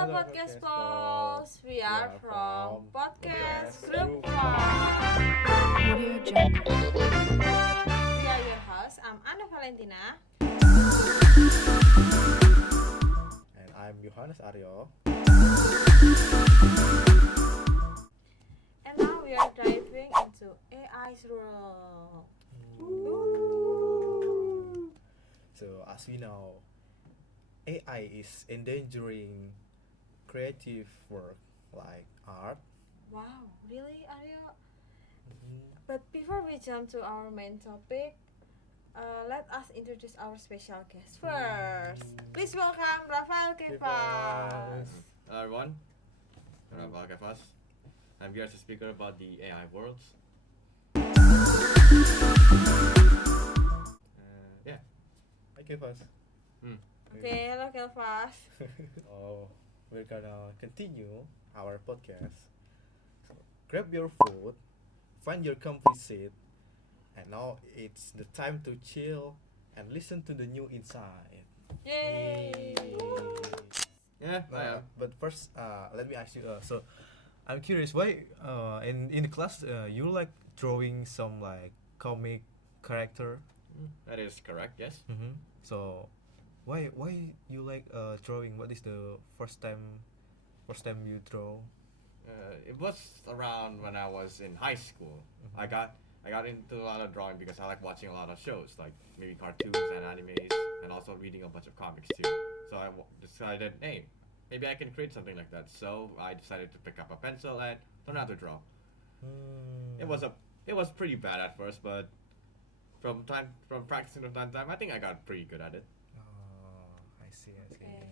Hello, podcast Pals. We are from Podcast Group 1. Audio Jungle. We are your hosts. I'm Anna Valentina. And I'm Johannes Aryo. And now we are diving into AI's role. So, as we know, AI is endangering creative work like art. Wow, really, Aryo? But before we jump to our main topic, let us introduce our special guest first. Please welcome Rafael Kefas. Hello everyone, I'm Rafael Kefas. I'm here as a speaker about the AI worlds. Yeah. Hi, Kefas. Okay, hello Kefas. We're gonna continue our podcast. So, grab your food, find your comfy seat, and now it's the time to chill and listen to the new insight. Yay! Yeah, I am. But first, let me ask you. So, I'm curious why in the class you like drawing some like comic character. That is correct, yes. So, why you like drawing? What is the first time you draw? It was around when I was in high school. I got into a lot of drawing because I like watching a lot of shows, like maybe cartoons and animes, and also reading a bunch of comics too. So I decided, hey, maybe I can create something like that. So I decided to pick up a pencil and learn how to draw. It was pretty bad at first, but from practicing from time to time, I think I got pretty good at it. I see. Okay.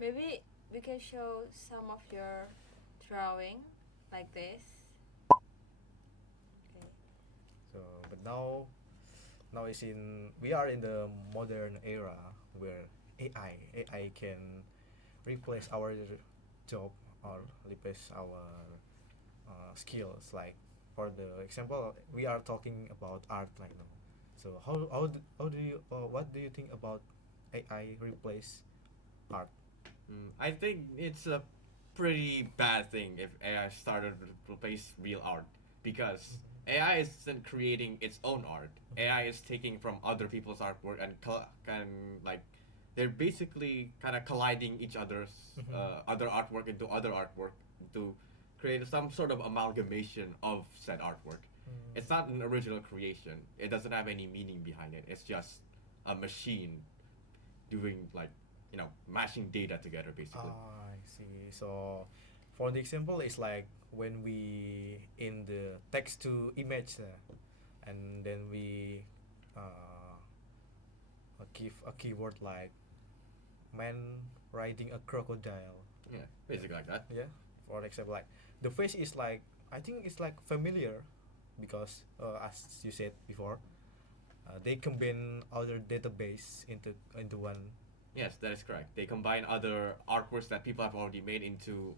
Maybe we can show some of your drawing like this. Okay. So, but now we are in the modern era where AI can replace our job or replace our skills. Like for the example, we are talking about art right now. So how do you what do you think about AI replace art? I think it's a pretty bad thing if AI started to replace real art because AI isn't creating its own art. AI is taking from other people's artwork and like they're basically kind of colliding each other's other artwork into other artwork to create some sort of amalgamation of said artwork. It's not an original creation. It doesn't have any meaning behind it. It's just a machine doing like mashing data together basically. I see. So, for the example, it's like when we in the text to image, and then we give a keyword like man riding a crocodile. Yeah, basically like that. Yeah. For example, like the face is like I think it's like familiar, because as you said before, they combine other database into one. Yes, that is correct. They combine other artworks that people have already made into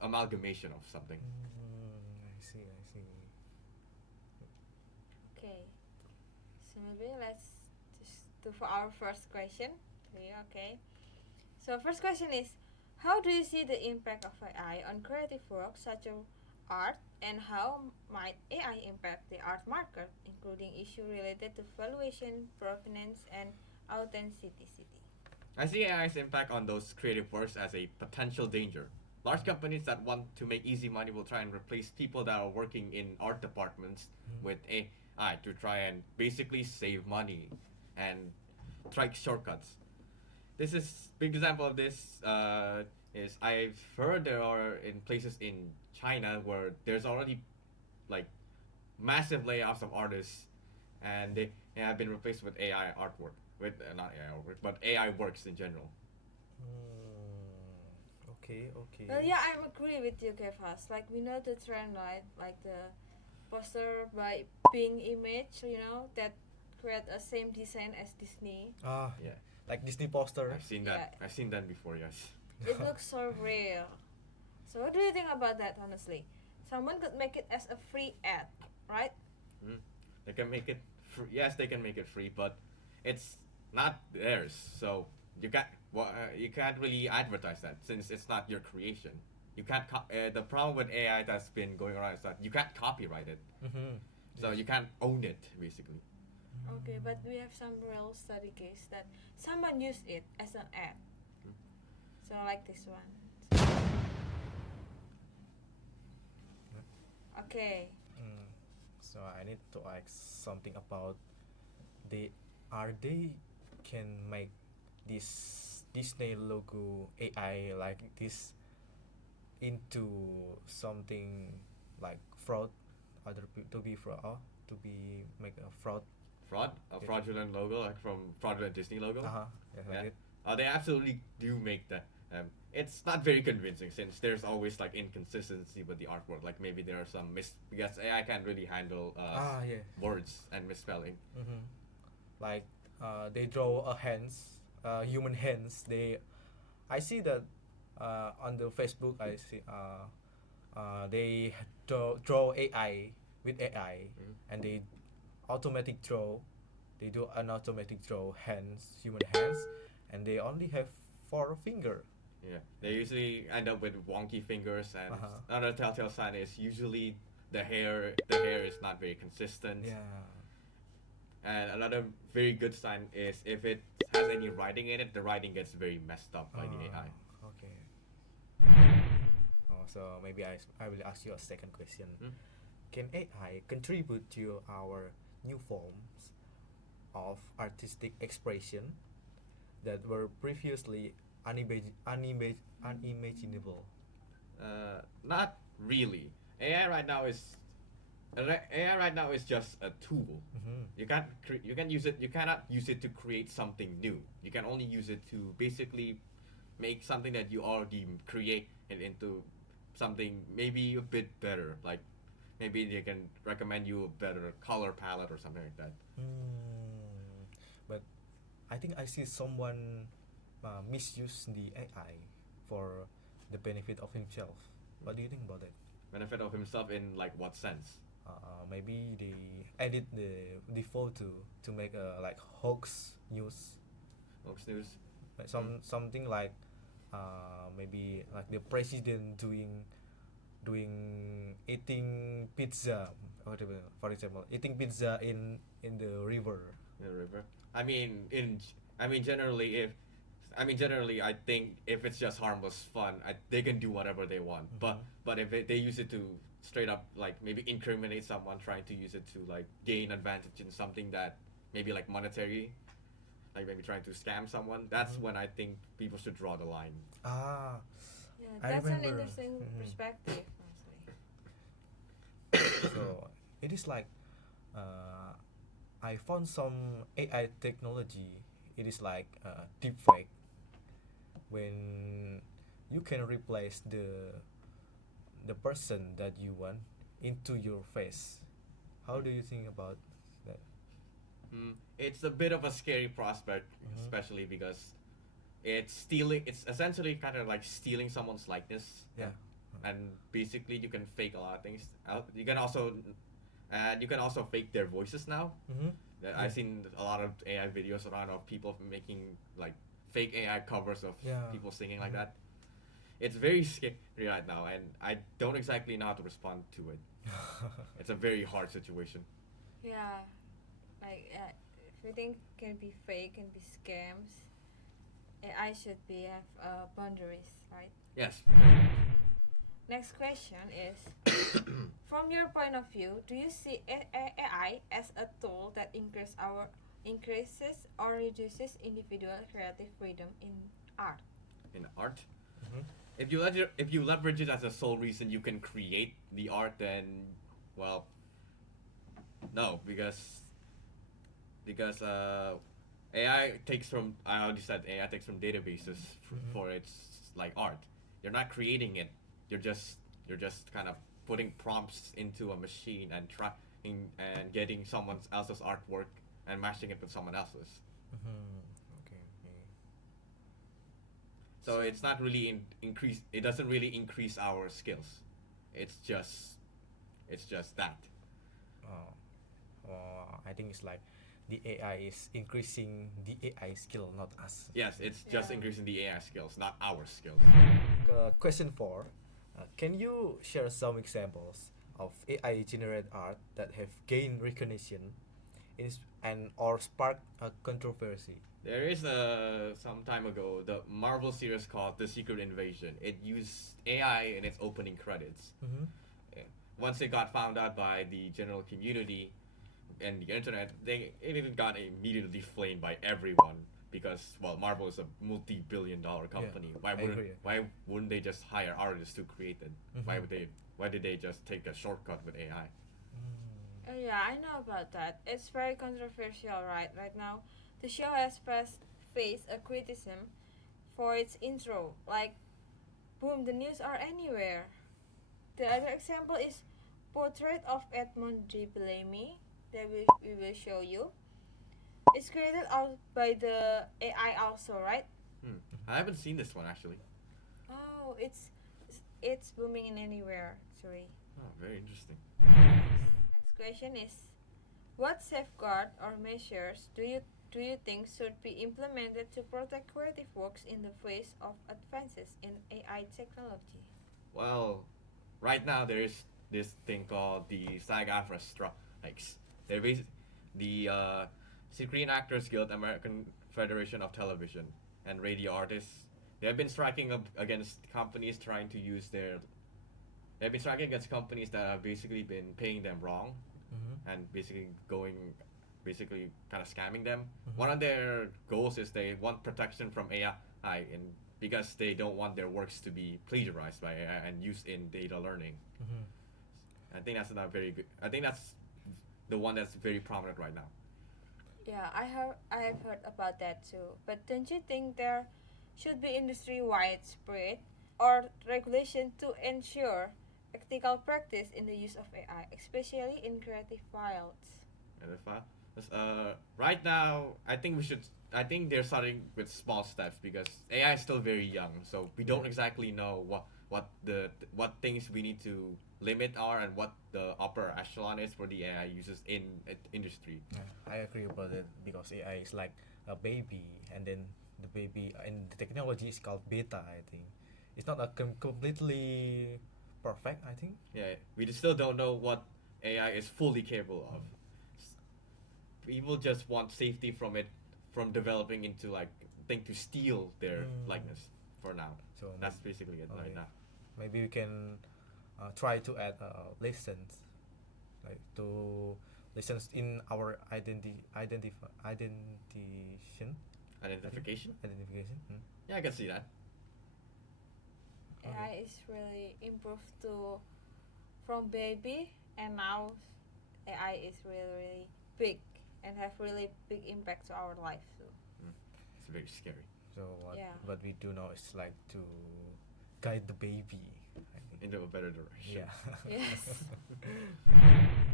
amalgamation of something. I see. Okay. So maybe let's just do for our first question. Okay. So first question is, how do you see the impact of AI on creative work such as art, and how might AI impact the art market, including issues related to valuation, provenance, and authenticity? I see AI's impact on those creative works as a potential danger. Large companies that want to make easy money will try and replace people that are working in art departments with AI to try and basically save money and try shortcuts. This is big example of this is I've heard there are in places in China where there's already like massive layoffs of artists, and they have been replaced with AI artwork with not AI artwork but AI works in general. Okay. Well, yeah, I agree with you, Kevas. Like we know the trend, right? Like the poster by Bing Image, that create a same design as Disney. Yeah, Like Disney poster. I've seen that. Yeah. I've seen that before. Yes. It looks so real. So what do you think about that, honestly? Someone could make it as a free ad, right? They can make it free. Yes, they can make it free, but it's not theirs. So you can't really advertise that since it's not your creation. You can't the problem with AI that's been going around is that you can't copyright it, Mm-hmm. so you can't own it basically. Okay, but we have some real study case that someone used it as an ad. So like this one. Okay. So I need to ask something about they they can make this Disney logo AI like this into something like fraud, to be fraud, to be make a fraud. A fraudulent logo like from fraudulent Disney logo. Yeah, Yeah. like it. They absolutely do make that. It's not very convincing since there's always like inconsistency with the artwork. Like maybe there are some because AI can't really handle Yeah. words and misspelling. Mm-hmm. Like they draw a hands, human hands. I see that on the Facebook. I see they draw AI with AI, and they automatic draw. They do an automatic draw hands, human hands, and they only have 4 finger. Yeah, they usually end up with wonky fingers, and Uh-huh. another telltale sign is usually the hair. The hair is not very consistent. Yeah. And another very good sign is if it has any writing in it, the writing gets very messed up by the AI. Okay. So maybe I will ask you a second question. Can AI contribute to our new forms of artistic expression that were previously unimaginable? Not really. AI right now is just a tool. Mm-hmm. You can use it. You cannot use it to create something new. You can only use it to basically make something that you already create and into something maybe a bit better. Like maybe they can recommend you a better color palette or something like that. But I think I see someone misuse the AI for the benefit of himself. What do you think about that? Benefit of himself in like what sense? Maybe they edit the photo to make a like hoax news, Fox News. like something like maybe like the president doing eating pizza, whatever, for example, eating pizza in the river. The river. I mean, generally, generally, I think if it's just harmless fun, they can do whatever they want. But if they use it to straight up like maybe incriminate someone, trying to use it to like gain advantage in something that maybe like monetary, like maybe trying to scam someone, that's when I think people should draw the line. Ah, Yeah, I that's an remember. interesting Mhm. perspective, honestly. So it is like I found some AI technology. It is like deepfake, when you can replace the person that you want into your face. How do you think about that? It's a bit of a scary prospect, especially because it's essentially kind of like stealing someone's likeness. Yeah. And basically you can fake a lot of things out. You can also fake their voices now. Mm-hmm. I've seen a lot of AI videos around of people making like fake AI covers of people singing like that. It's very scary right now, and I don't exactly know how to respond to it. It's a very hard situation. Yeah, like everything can be fake, can be scams. AI should be have boundaries, right? Yes. Next question is, from your point of view, do you see AI as a tool that increases or reduces individual creative freedom in art? In art, Mm-hmm. if you leverage it as a sole reason you can create the art, then well, no, because AI takes from I already said AI takes from databases for its like art. You're not creating it. You're just kind of putting prompts into a machine and trying and getting someone else's artwork and mashing it with someone else's. Okay. So it's not really increase. It doesn't really increase our skills. It's just that. I think it's like the AI is increasing the AI skill, not us. Yes, it's just Yeah. increasing the AI skills, not our skills. Question 4. Can you share some examples of AI generated art that have gained recognition and or sparked a controversy? There is some time ago the Marvel series called The Secret Invasion. It used AI in its opening credits. Mm-hmm. Yeah. Once it got found out by the general community and the internet, it got immediately flamed by everyone because well, Marvel is a multi-billion-dollar company. I agree. Why wouldn't they just hire artists to create it? Mhm. Why did they just take a shortcut with AI? Yeah, I know about that. It's very controversial right now. The show has faced a criticism for its intro, like boom, the news are anywhere. The other example is Portrait of Edmond de Bellamy that we will show you. It's created out by the AI also, right? I haven't seen this one actually. Oh, it's booming in anywhere actually. Oh, very interesting. Next question is, what safeguard or measures do you think should be implemented to protect creative works in the face of advances in AI technology? Well, right now there is this thing called the SAG-AFTRA strikes. They're the Screen Actors Guild, American Federation of Television and Radio Artists. They have been striking up against companies trying to use their. They've been striking against companies that have basically been paying them wrong, and basically kind of scamming them. One of their goals is they want protection from AI, and because they don't want their works to be plagiarized by AI and used in data learning. I think that's not very good. I think that's the one that's very prominent right now. Yeah, I have heard about that too. But don't you think there should be industry-wide spread or regulation to ensure ethical practice in the use of AI, especially in creative fields? And if I, right now, I think we should. I think they're starting with small steps because AI is still very young, so we don't exactly know what things we need to limit are and what the upper echelon is for the AI uses in industry. Yeah, I agree about it because AI is like a baby, and then the baby and the technology is called beta. I think it's not a completely perfect. I think. Yeah, we still don't know what AI is fully capable of. People just want safety from it, from developing into like thing to steal their likeness for now. So That's basically it right okay. now. Maybe we can try to add lessons, like to lessons in our identification. Identification? Identification. Yeah, I can see that. AI is really improved to from baby, and now AI is really big and have really big impact to our life too. It's very scary. So Yeah. what we do now is like to guide the baby. I think. Into a better direction. Yeah. Yes.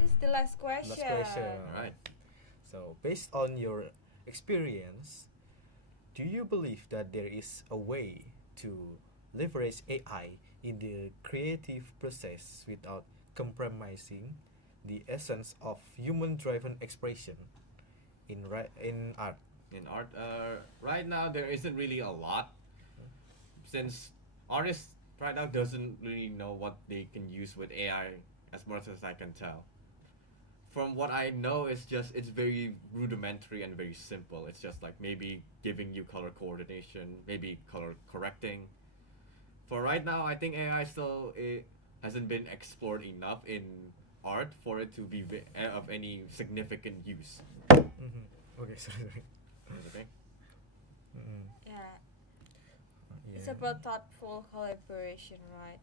This is the last question. Last question. Alright. So based on your experience, do you believe that there is a way to leverage AI in the creative process without compromising the essence of human-driven expression in art? In art, right now there isn't really a lot, since artists right now doesn't really know what they can use with AI as much as I can tell. From what I know, it's very rudimentary and very simple. It's just like maybe giving you color coordination, maybe color correcting. For right now, I think AI still hasn't been explored enough in art for it to be of any significant use. Okay, sorry. Okay. Yeah. Yeah. It's about thoughtful collaboration, right?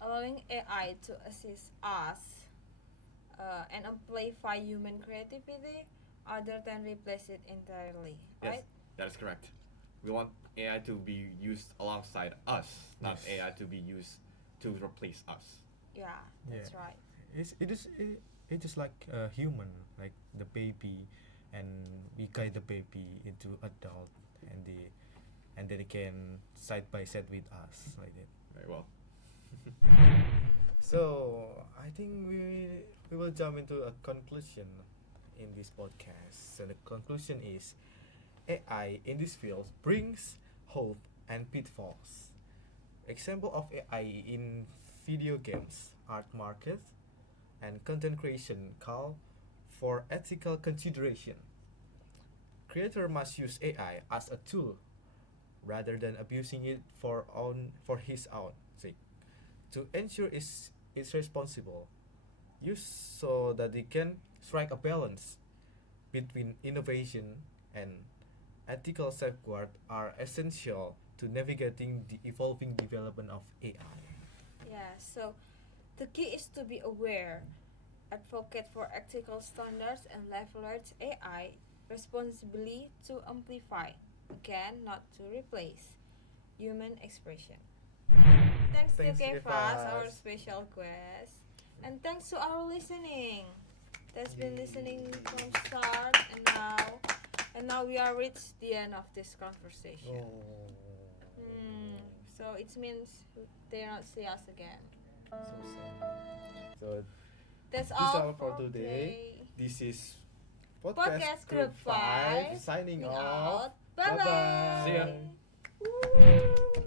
Allowing AI to assist us and amplify human creativity other than replace it entirely, Yes, right? that is correct. We want AI to be used alongside us, not Yes. AI to be used to replace us. Yeah, that's Yeah. right. It is like a human, like the baby, and we guide the baby into adult, and then they can side by side with us like that. Very well. So I think we will jump into a conclusion in this podcast. So the conclusion is AI in this field brings hope and pitfalls. Example of AI in video games, art market, and content creation call for ethical consideration. Creator must use AI as a tool rather than abusing it for his own sake. To ensure it's responsible use so that they can strike a balance between innovation and ethical safeguard are essential to navigating the evolving development of AI. Yeah, so the key is to be aware, advocate for ethical standards, and leverage AI responsibly to amplify, again, not to replace, human expression. Thanks to Thanks, Kefas, our Kefas. special guest, and thanks to our listening. That's been listening from start and now we are reached the end of this conversation. So it means they not see us again. So sad. So That's this all all for today. This is Podcast Group 5 signing out. off. Bye bye. Bye-bye. See ya. Woo.